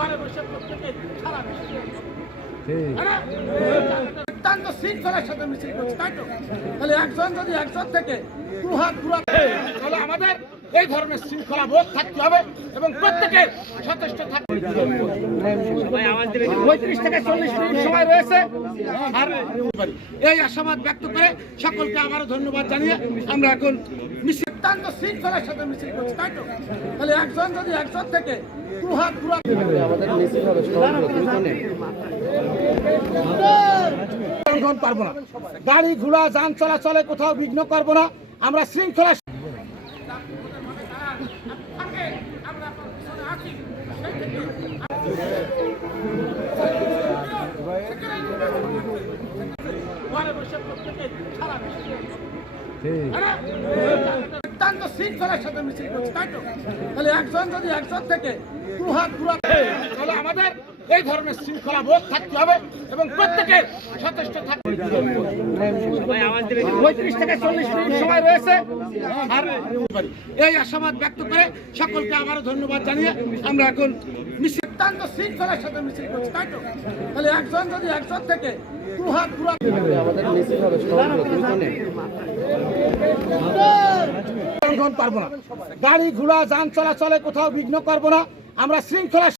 ঘরে বসে প্রত্যেকে সারা অত্যন্ত শৃঙ্খলার সাথে মিছিল করছে তাই তো? তাহলে একজন যদি একজন থেকে দু হাত দূরা তাহলে আমাদের এই ধরনের শৃঙ্খলা বোধ থাকতে হবে এবং প্রত্যেকের সচেষ্ট থাকতে পঁয়ত্রিশ থেকে চল্লিশ মিনিট সময় রয়েছে। আর এই আশাবাদ ব্যক্ত করে সকলকে আবারও ধন্যবাদ জানিয়ে আমরা এখন মিছিল অত্যন্ত শৃঙ্খলার সাথে মিছিল করছি তাই তো তাহলে একজন যদি একজন থেকে দু হাত পারব না গাড়ি ঘোড়া যান চলাচলে কোথাও বিঘ্ন করব না আমরা শৃঙ্খলা ঘরে প্রত্যেকে শৃঙ্খলার সাথে মিছিল করছে, তাই তো? তাহলে একজন যদি একজন থেকে দু হাত তাহলে আমাদের এই ধরনের শৃঙ্খলা বোধ থাকতে হবে এবং প্রত্যেকের সচেষ্ট চল্লিশ সময় রয়েছে। আর এই আশাবাদ ব্যক্ত করে সকলকে আবারও ধন্যবাদ জানিয়ে আমরা এখন মিছিল শৃঙ্খলার সাথে মিছিল করছি, তাই তো? তাহলে একজন যদি একজন থেকে দু হাত গ্রহণ পারব না। গাড়ি ঘোড়া যান চলাচলে কোথাও বিঘ্ন করব না। আমরা শৃঙ্খলা